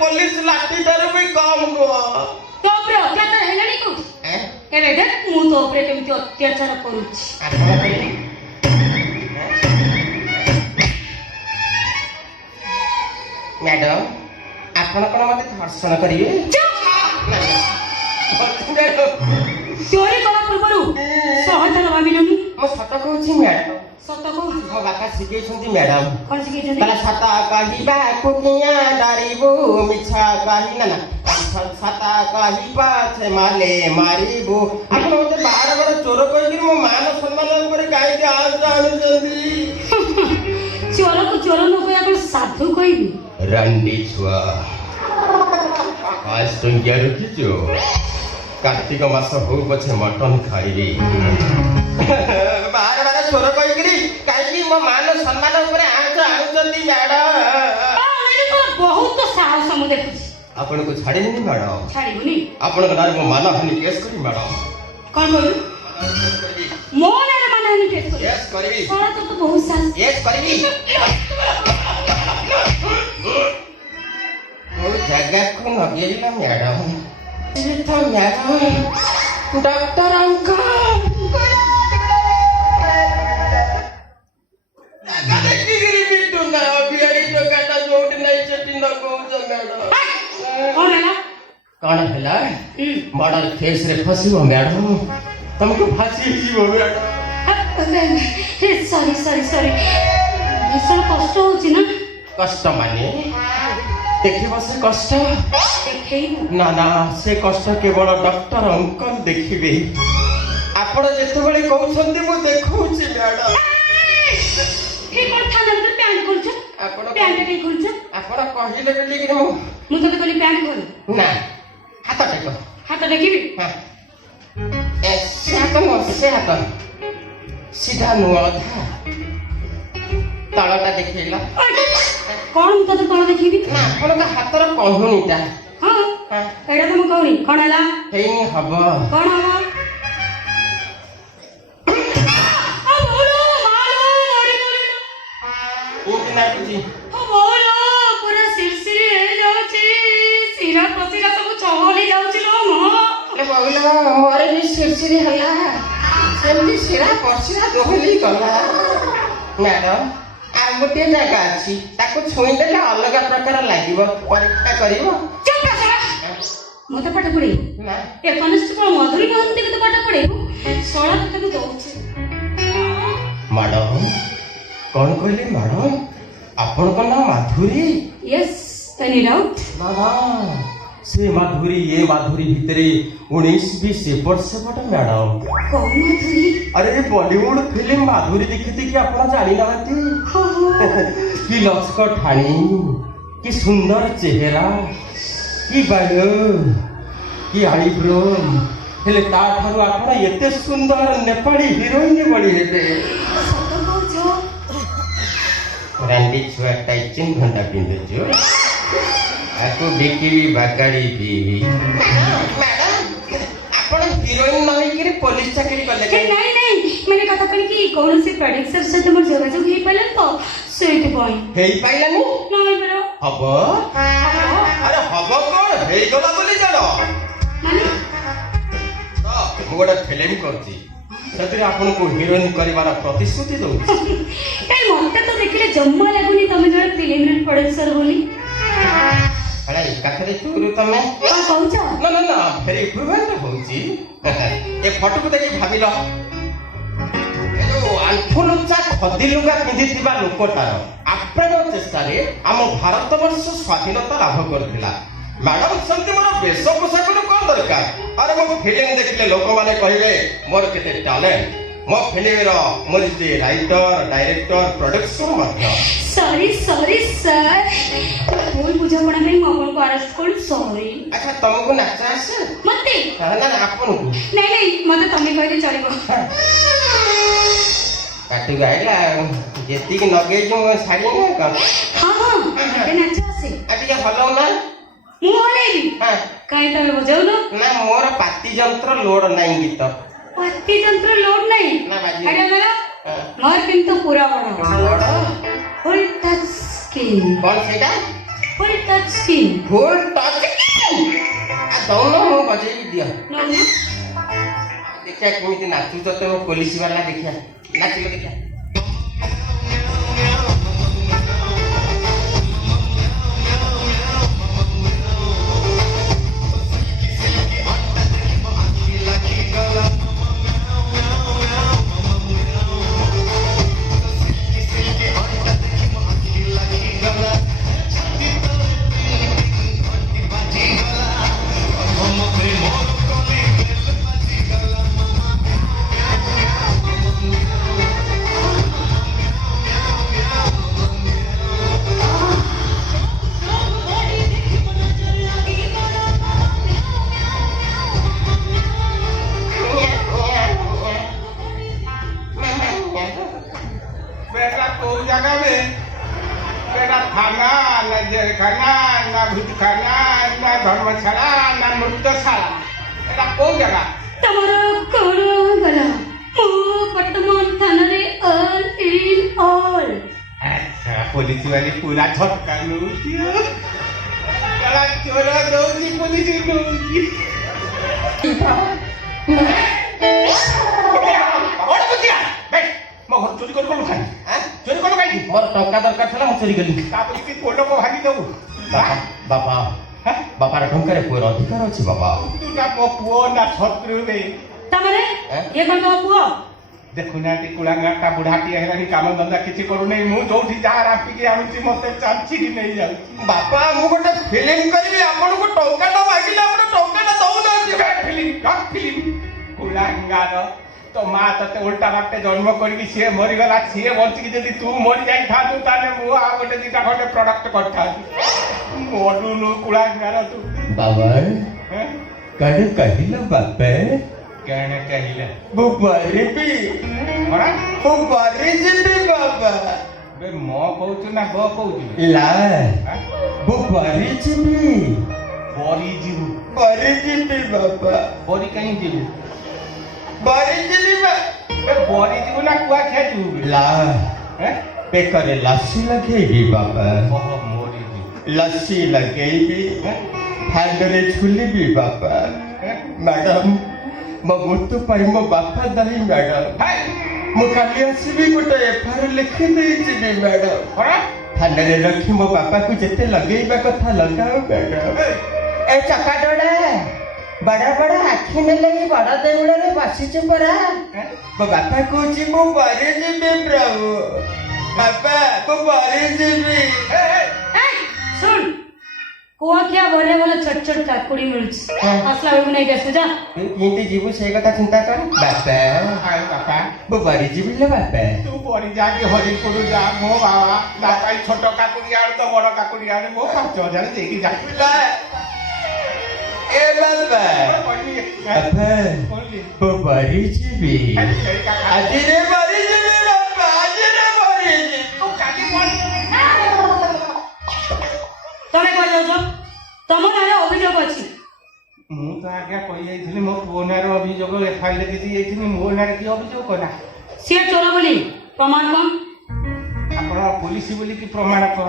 police लाठी तार भी कम को तो ऊपर अत्याचार हेलानी को ए देख मु तो ऊपर केमती अत्याचार करूछि मैडम आपण कोन मते धर्षण करिवे चोरी करा पूर्वरु सहजन भाबिलुनी मो सत कहूछि मैडम सत कहूछि मो बापा सिखे छथि मैडम कोन सिखे छथि तला सत कहिबा कुकिया डरिबो मिछा कहि ना ना सत कहिबा छे माले मारिबो आपण मते बार बार चोर कहि मो मान सम्मान ऊपर काई दे आनु जल्दी चोर को चोर न कोई अपन साधु कहिबी रंडी छुआ आज तुम क्या रखिछो कार्तिक मास हो पछे मटन खाइबी बार बार चोर कहिकरी काई मो मान सम्मान ऊपर आनु जल्दी मैडम मेरे को बहुत साहस मु देखुछि आपण को छाड़ी नहीं मैडम छाड़ीबुनी आपण को नारे मो मान हानि केस करी मैडम कोन बोलू मो नारे मान हानि केस करी यस करबी सारा तो बहुत साहस यस करबी और जगह को नगेला मैडम तो मैडम डॉक्टर अंकल अरे किगिरी बिट्टू ना बियारी तो काटा जोट नहीं चटी न कहू मैडम कौन हैला मर्डर केस रे फसिबो मैडम तुमको फांसी जीवो मैडम सॉरी भीषण कष्ट होची ना कष्ट माने देखिबो से कष्ट देखैबो ना ना से कष्ट केवल डॉक्टर अंकल देखिबे आपण जेते बेले कहउछंती मु देखौछि मैडम के कोन थाना में पैंट खोलछ आपण पैंट के खोलछ आपण कहिले बेले कि मु तो कहली पैंट खोल ना हाथ टेको हाथ देखिबी हां ऐसे हाथ सीधा नुआ था तळटा देखैला कौन तते तळ देखिबी ना आपण का हातर कहूनीटा हां एडा तो मु कहूनी कोन हला हेनी हबो कोन हबो आ बोलो मालो नड़ी कोन नाटुजी ओ बोलो पूरा सिरसिरी हे जाउची सिरा पसिरा सब चहली जाउची लो मो ले बगलो मोरे भी सिरसिरी हला सेमती सिरा पसिरा दोहली गला मैडम आ गोटे जगह अछि ताको छुई देले अलग प्रकार लागिवो परीक्षा करिवो चुप कर मते पाठ पढे ना ए कनिष्ठ मधुरी मोहंती के तो पाठ पढे सोळा तक भी दउची मैडम कौन कहले मैडम आपण को नाम माधुरी यस एनी डाउट बाबा से माधुरी ये माधुरी भितरे 19-20 वर्ष बट मैडम कौन माधुरी अरे बॉलीवुड फिल्म माधुरी देखती कि आपण जानी ना बाती कि लचक ठाणी कि सुंदर चेहरा कि बाल कि आईब्रो हेले ता थारु आपण एते सुंदर नेपाली हीरोइन बड़ी हेते सत कहछो रंडी छुआ टाइचिन घंटा पिंदे जो आको बिकिबी बाकाडी भी मैडम आपण हीरोइन नहीं कि पुलिस चाकरी करले नहीं मैंने कथा करी कि कौन से प्रोड्यूसर से तुम जोगाजोग हे पालन तो सेट पॉइंट हेई पाइलानी नहीं बरो हबो अरे हबो कोन हेई गला बोली जानो माने तो मोडा फिल्म करची सतरे आपण को हीरोइन करिवार प्रतिश्रुति दउ ए मते तो देखले जम्मा लागुनी तमे जण फिल्म प्रोड्यूसर बोली अरे काखरे चूरु तमे कौन कहछो ना ना ना फेरी प्रूवेंट होउची ए फोटो को देखि भाबिलो आंफुलुचा खदी लुगा पिंधिथिबा लोकटार आप्राण चेष्टारे आम भारतवर्ष स्वाधीनता लाभ करथिला मैडम संति मोर बेश पोशाक को कोन दरकार अरे मो फिल्म देखले लोक माने कहिबे मोर केते टैलेंट मो फिल्म रो मोर जे राइटर डायरेक्टर प्रोडक्शन मध्य सॉरी सर बोल बुझा पड़ा नहीं मो अपन को अरेस्ट कर सॉरी अच्छा तुमको नाच आसे मते ना ना आपन को नहीं मते तमे कहले चलिबो काटू गाइला जेती कि नगे जो साड़ी ना का हां मते नाच आसे आ टिके हलो ना मु हलेबी हां काई तमे बजाउलो ना मोर पाती जंत्र लोड नाही गीत पाती जंत्र लोड नहीं ना बाजी अरे मेरा मोर किंतु पूरा बड़ा लोड फुल टच स्क्रीन कौन सेटा फुल टच ଟଚିଂ ଫୁଲ୍ ଟଚ୍ ଦଉନ ମୁଁ ବଜେଇବି ଦିଅ ନଉନ ଦେଖିବା କେମିତି ନାଚୁଛ ତମେ ପୋଲିସ ବାଲା ଦେଖିବା ନାଚିବ ଦେଖିବା बेटा कोई जगह में बेटा थाना ना जेल खाना ना भूत खाना ना धर्मशाला ना मृतशाला बेटा कोई जगह ତମର କଣ ଗଲା ମୁଁ ବର୍ତ୍ତମାନ ଥାନାରେ ଅଲ୍ ଇନ୍ ଅଲ୍ अच्छा पुलिस वाली पूरा झटका नौची बड़ा चोरा नौची पुलिस नौची और बुझिया बे मो घर चोरी कर खाई हां चोरी कर खाई ମୋର ଟଙ୍କା ଦରକାର ଥିଲା ମୁଁ ଚୋରି କଲି तापर की फोटो को भागी दऊ ବାପା ବାପାର ଟଙ୍କାରେ ପୁଅର ଅଧିକାର ଅଛି ବାପା तू ना मो पुओ ना छत्रु रे ତମରେ ଇଏ କଣ ତମ ପୁଅ देखुना ती कुलांगाटा बुढ़ाटी हेलानी काम धंदा किछि करू नै मु जोठी जा रापी के आनुची मते चांची की नै जाउ ବାପା ମୁଁ ଗୋଟେ ଫିଲ୍ମ କରିବି ଆପଣଙ୍କୁ ଟଙ୍କାଟା ମାଗିଲେ ଆପଣ ଟଙ୍କାଟା ଦଉନାହାନ୍ତି फिल्म कुलांगार तो माँ तते उल्टा बाटे जन्म करके सी मरी गला सी बंचिकी जदि तू मरी जाई थातु ताने मु आ गोटे दिटा खंडे प्रोडक्ट करथा मडुनु कुलांगार तू ବାବା हैं କାଳେ କହିଲ ବାପା कहने कहिले ମୁଁ କରିବି मरा ମୁଁ କରିଯିବି ବାବା बे मो कहू ना ब कहू ଲା ମୁଁ କରିଯିବି बरी जीव କରିଯିବି ବାବା बरी कहीं जीव କରିଯିବି ବା बे बरी जीव ना कुआ खे जीव ଲା हैं ବେକରେ ଲାସି ଲଗେଇବି ବାବା ओहो मोरी जीव ଲସି ଲଗେଇବି ଫାଣ୍ଡରେ ଝୁଲିବି ବାବା हैं ମ୍ୟାଡାମ ମୋ ମୃତ୍ୟୁ ପାଇଁ ମୋ ବାପା ଦାୟୀ ମ୍ୟାଡାମ हाय ମୁଁ କାଲି ଆସିବି ଗୋଟେ ଏଫଆଇଆର ଲେଖି ଦେଇଯିବି ମ୍ୟାଡାମ मरा ଥାନାରେ ରଖି ମୋ ବାପାକୁ ଯେତେ ଲଗେଇବା କଥା ଲଗାଅ ମ୍ୟାଡାମ ଏ ଚକାଡୋଳା ବଡ ବଡ ଆଖି ନେଲେ ଏଇ ବଡ ଦେଉଳରେ ବସିଛୁ ପରା ମୋ ବାପା କହୁଛି ମୁଁ ମରିଯିବି ପ୍ରଭୁ ବାପା ମୁଁ ମରିଯିବି এই শুন কুয়াখিয়া বলে বলে ছোট ছোট কাকুড়ি মিলছে আসলা বেগুন এই গেছে যা କେମିତି ଯିବୁ ସେଇ କଥା ଚିନ୍ତା କର ବାପା हाय बापा ମୁଁ ମରିଯିବି ଲୋ ବାପା तू बड़ी जाके हरिपुर जा मो बाबा दाई छोट काकुड़ी आड़ तो बड़ काकुड़ी आड़ मो 5000 देकी जा ଏ ବାପା ବାପା ମୁଁ ମରିଯିବି ଆଜିରେ ମରିଯିବି ବାପା ଆଜିରେ ମରିଯିବି ତମେ କହି ଯାଉଛ ତମ ନାଁରେ ଅଭିଯୋଗ ଅଛି ମୁଁ ତ ଆଜ୍ଞା କହି ଯାଇଥିଲି ମୋ ପୁଅ ନାଁରେ ଅଭିଯୋଗ ଏଫଆଇଆର ଲେଖି ଦେଇଥିଲି ମୋ ନାଁରେ କି ଅଭିଯୋଗ କଲା ସିଏ ଚୋର ବୋଲି ପ୍ରମାଣ କଣ ଆପଣ ପୋଲିସ ବୋଲି କି ପ୍ରମାଣ କଣ